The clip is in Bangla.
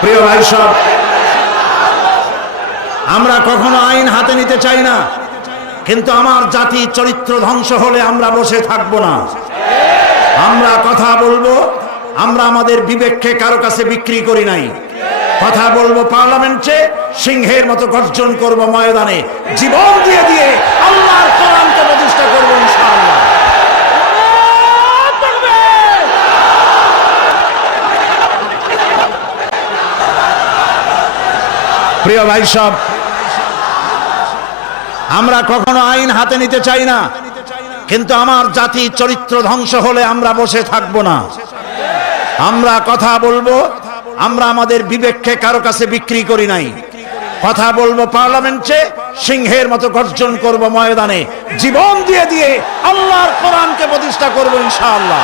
প্রিয় ভাই সব, আমরা কখনো আইন হাতে নিতে চাই না, কিন্তু আমার জাতি চরিত্র ধ্বংস হলে আমরা বসে থাকবো না। আমরা কথা বলবো, আমরা আমাদের বিবেককে কারো কাছে বিক্রি করি নাই। কথা বলবো পার্লামেন্টে, সিংহের মতো গর্জন করব ময়দানে, জীবন দিয়ে দিয়ে আল্লাহর কোরআনকে প্রতিষ্ঠা করবো ইনশাআল্লাহ। প্রিয় ভাই সব, আমরা কখনো আইন হাতে নিতে চাই না, কিন্তু আমার জাতি চরিত্র ধ্বংস হলে আমরা বসে থাকবো না। আমরা কথা বলবো, আমরা আমাদের বিবেককে কারো কাছে বিক্রি করি নাই। কথা বলবো পার্লামেন্টে, সিংহের মতো গর্জন করব ময়দানে, জীবন দিয়ে দিয়ে আল্লাহর কোরআনকে প্রতিষ্ঠা করবো ইনশাআল্লাহ।